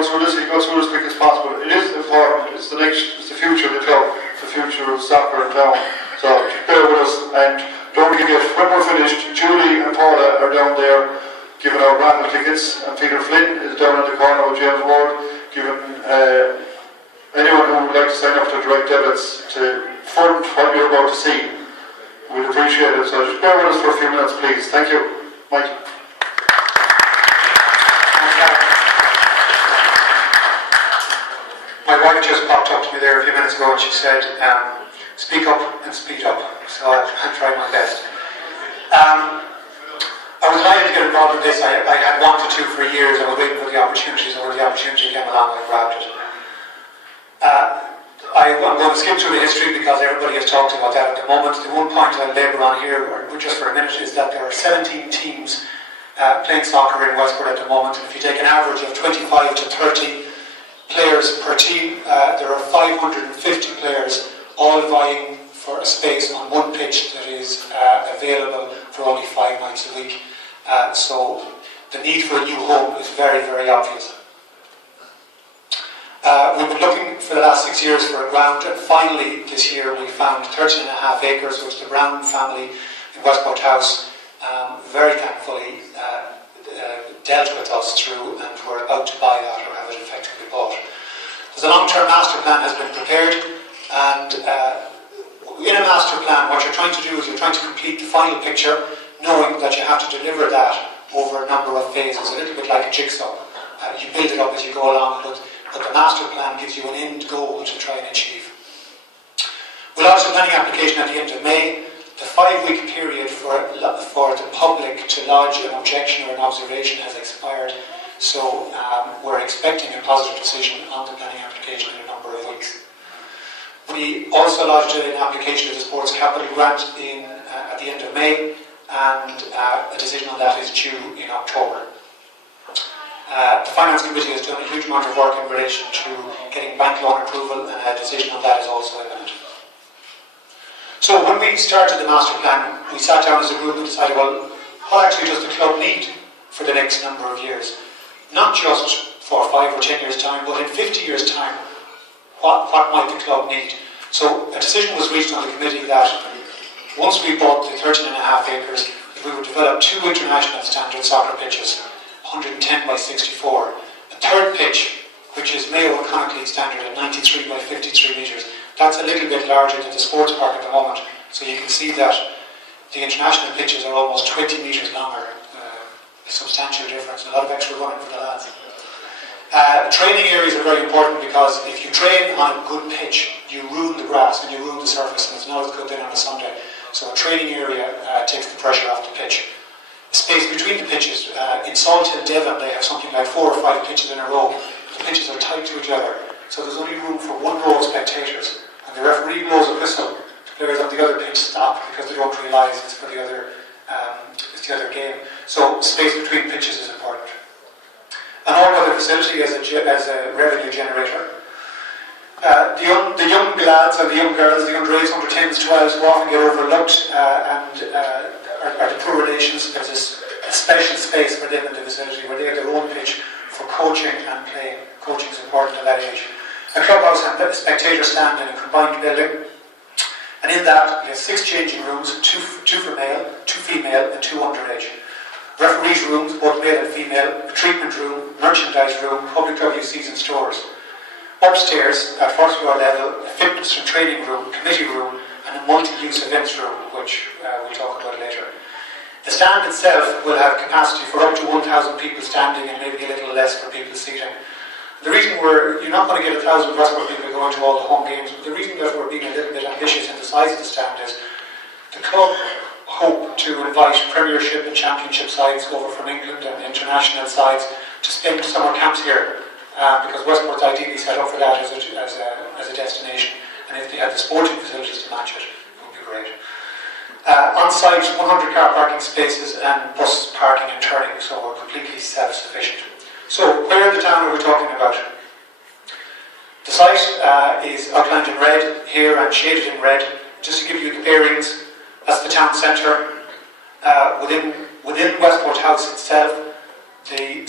go through this as quick as possible. It is important. It's the future of the club, the future of soccer in town. So just bear with us, and don't forget, when we're finished, Julie and Paula are down there giving out raffle tickets, and Peter Flynn is down in the corner with James Ward giving anyone who would like to sign up to direct debits to fund what you're about to see. We'd appreciate it. So just bear with us for a few minutes, please. Thank you. Mike. My wife just popped up to me there a few minutes ago and she said, speak up and speed up. So I'll try my best. I was delighted to get involved in this. I had wanted to for years. I was waiting for the opportunities, and when the opportunity came along, I grabbed it. I'm going to skip through the history because everybody has talked about that at the moment. The one point I'll labour on here, just for a minute, is that there are 17 teams playing soccer in Westport at the moment. And if you take an average of 25 to 30 players per team, there are 550 players all vying for a space on one pitch that is available for only 5 nights a week. So the need for a new home is very, very obvious. We've been looking for the last 6 years for a ground, and finally this year we found 13.5 acres, which the Brown family in Westport House very thankfully dealt with us through, and we're about to buy that, or have it effectively bought. There's a long-term master plan has been prepared, and in a master plan what you're trying to do is you're trying to complete the final picture, knowing that you have to deliver that over a number of phases, a little bit like a jigsaw. You build it up as you go along, but the master plan gives you an end goal to try and achieve. We'll launch the planning application at the end of May. The 5-week period for the public to lodge an objection or an observation has expired, so we're expecting a positive decision on the planning application in a number of weeks. We also lodged an application to the Sports Capital Grant at the end of May, and a decision on that is due in October. The Finance Committee has done a huge amount of work in relation to getting bank loan approval, and a decision on that is also imminent. So when we started the master plan, we sat down as a group and decided, well, what actually does the club need for the next number of years? Not just for 5 or 10 years' time, but in 50 years' time, what might the club need? So a decision was reached on the committee that once we bought the 13.5 acres, we would develop 2 international standard soccer pitches, 110 by 64. A third pitch, which is Mayo and Connacht standard at 93 by 53 metres. That's a little bit larger than the sports park at the moment. So you can see that the international pitches are almost 20 metres longer. A substantial difference, a lot of extra running for the lads. Training areas are very important because if you train on a good pitch, you ruin the grass and you ruin the surface, and it's not as good then on a Sunday. So a training area takes the pressure off the pitch. Space between the pitches. In Salt Hill, Devon, they have something like 4 or 5 pitches in a row. The pitches are tight to each other, so there's only room for 1 row of spectators. And the referee blows a whistle. The players on the other pitch stop because they don't realise it's for the other game. So space between pitches is important. An all-weather facility as a revenue generator. The young lads and the young girls, the underage, under 10s, 12s, who often get overlooked and are the poor relations. There's a special space for them in the facility where they have their own pitch for coaching and playing. Coaching is important at that age. A clubhouse and a spectator stand in a combined building. And in that, we have 6 changing rooms, 2 for male, 2 female, and 2 underage. Referees' rooms, both male and female, a treatment room, merchandise room, public WCs and stores. Upstairs, at first floor level, a fitness and training room, committee room, and a multi-use events room, which we'll talk about later. The stand itself will have capacity for up to 1,000 people standing and maybe a little less for people seating. The reason you're not going to get 1,000 Westport people going to all the home games, but the reason that we're being a little bit ambitious in the size of the stand is the club hope to invite Premiership and Championship sides over from England and international sides to spend summer camps here, because Westport's ideally set up for that as a destination, and if they had the sporting facilities to match it, it would be great. On site, 100 car parking spaces and bus parking and turning, so we're completely self-sufficient. So, where in the town are we talking about? The site is outlined in red here and shaded in red. Just to give you the bearings, that's the town centre. Within Westport House itself, the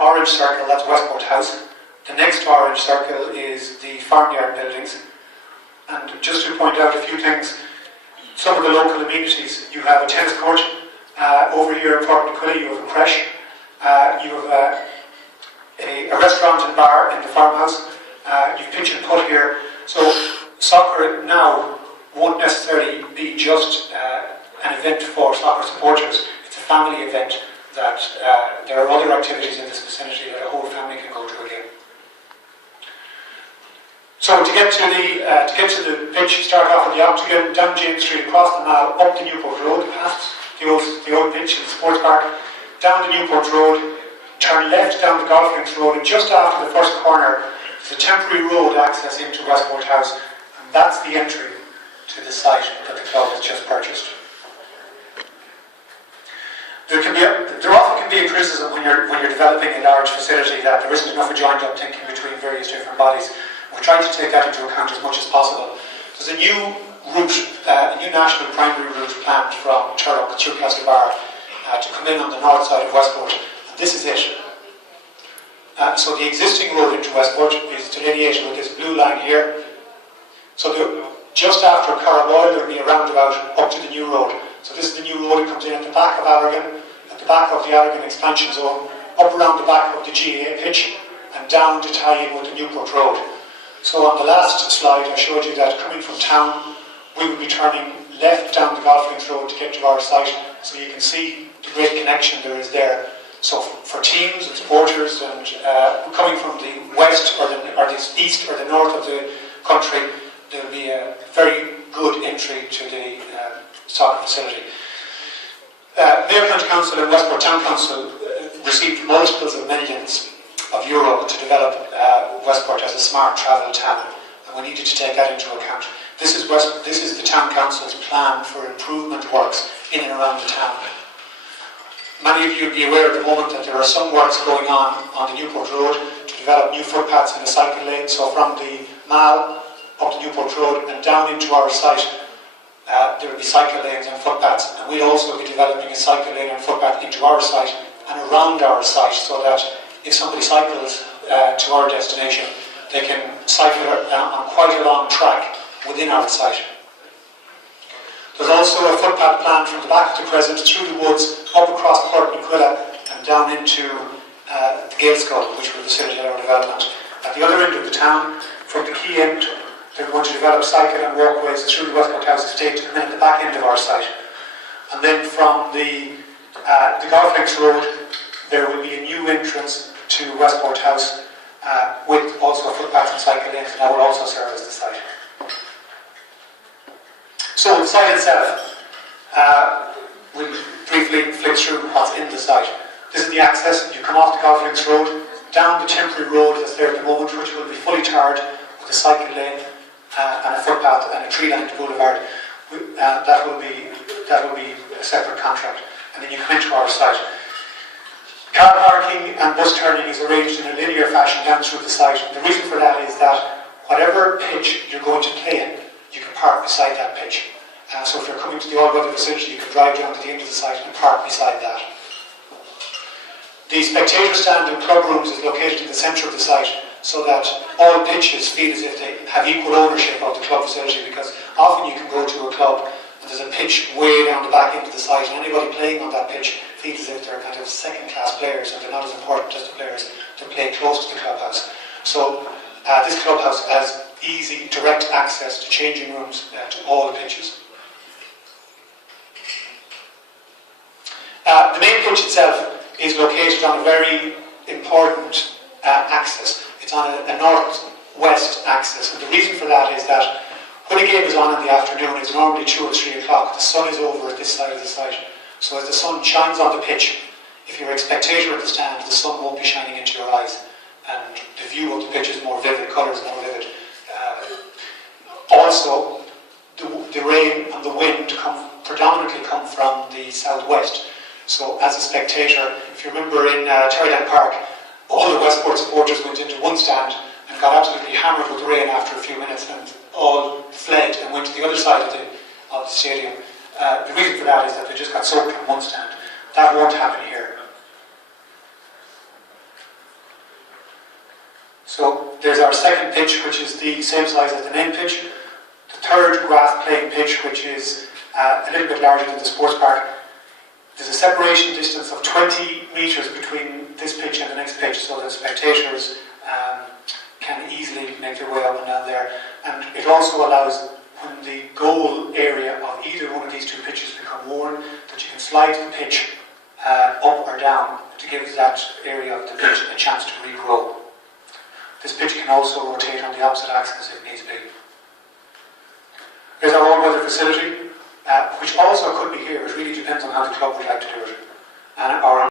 orange circle, that's Westport House. The next orange circle is the farmyard buildings. And just to point out a few things, some of the local amenities, you have a tennis court, over here in Port Aquila you have a creche, you have a restaurant and bar in the farmhouse, you've pitch and putt here. So soccer now won't necessarily be just an event for soccer supporters. It's a family event that there are other activities in this vicinity that a whole family can go to again. So to get to the pitch, start off at the Octagon, down James Street, across the Mall, up the Newport Road, past the old pitch in the sports park, down the Newport Road, turn left down the Golf Links Road, and just after the first corner, there's a temporary road access into Westport House, and that's the entry to the site that the club has just purchased. There often can be a criticism when you're developing a large facility that there isn't enough joined up thinking between various different bodies. We're trying to take that into account as much as possible. There's a new route, a new national primary route planned from Turlock through Castlebar to come in on the north side of Westport. And this is it. So the existing road into Westport is delineated with this blue line here. So just after Carraboyle there will be a roundabout up to the new road. So this is the new road. It comes in at the back of Allergan, at the back of the Allergan expansion zone, up around the back of the GAA pitch, and down to tie in with the Newport Road. So on the last slide I showed you that coming from town we will be turning left down the Golf Links Road to get to our site, so you can see the great connection there is there. So for teams and supporters and coming from the west or the east or the north of the country, there will be a very good entry to the soccer facility. Mayor County Council and Westport Town Council received multiples of millions of euro to develop Westport as a smart travel town, and we needed to take that into account. This is the Town Council's plan for improvement works in and around the town. Many of you will be aware at the moment that there are some works going on the Newport Road to develop new footpaths and a cycle lane. So from the Mall up the Newport Road and down into our site, there will be cycle lanes and footpaths, and we'll also be developing a cycle lane and footpath into our site and around our site, so that if somebody cycles to our destination, they can cycle on quite a long track within our site. There's also a footpath planned from the back of the Crescent through the woods, up across Port Aquila and down into the Gaelscoil, which will facilitate our development. At the other end of the town, from the quay end, they're going to develop cycle and walkways through the Westport House estate to come in at the back end of our site. And then from the Golf Links Road, there will be a new entrance to Westport House with also footpaths and cycle lanes, and that will also serve as the site. So the site itself, we'll briefly flick through what's in the site. This is the access. You come off the Golf Links Road, down the temporary road that's there at the moment, which will be fully tarred with a cycle lane and a footpath and a tree-lined boulevard. That will be a separate contract. And then you come into our site. Car parking and bus turning is arranged in a linear fashion down through the site. The reason for that is that whatever pitch you're going to play in, you can park beside that pitch. So if you're coming to the all-weather facility, you can drive down to the end of the site and park beside that. The spectator stand and club rooms is located in the centre of the site, so that all pitches feel as if they have equal ownership of the club facility, because often you can go to a club and there's a pitch way down the back end of the site, and anybody playing on that pitch feels as if they're kind of second-class players and they're not as important as the players that play close to the clubhouse. So this clubhouse has easy, direct access to changing rooms to all the pitches. The main pitch itself is located on a very important axis. It's on a north-west axis, and the reason for that is that when a game is on in the afternoon, it's normally 2 or 3 o'clock, the sun is over at this side of the site. So as the sun shines on the pitch, if you're a spectator at the stand, the sun won't be shining into your eyes, and the view of the pitch is more vivid, colours more vivid. Also, the rain and the wind predominantly come from the southwest. So as a spectator, if you remember in Terryland Park, all the Westport supporters went into one stand and got absolutely hammered with rain after a few minutes, and all fled and went to the other side of the stadium. The reason for that is that they just got soaked in one stand. That won't happen here. So there's our second pitch, which is the same size as the main pitch. The third grass playing pitch, which is a little bit larger than the sports park. There's a separation distance of 20 metres between this pitch and the next pitch, so that spectators can easily make their way up and down there. And it also allows, when the goal area of either one of these two pitches become worn, that you can slide the pitch up or down to give that area of the pitch a chance to regrow. This pitch can also rotate on the opposite axis if needs be. Here's our all-weather facility, which also could be here. It really depends on how the club would like to do it. And our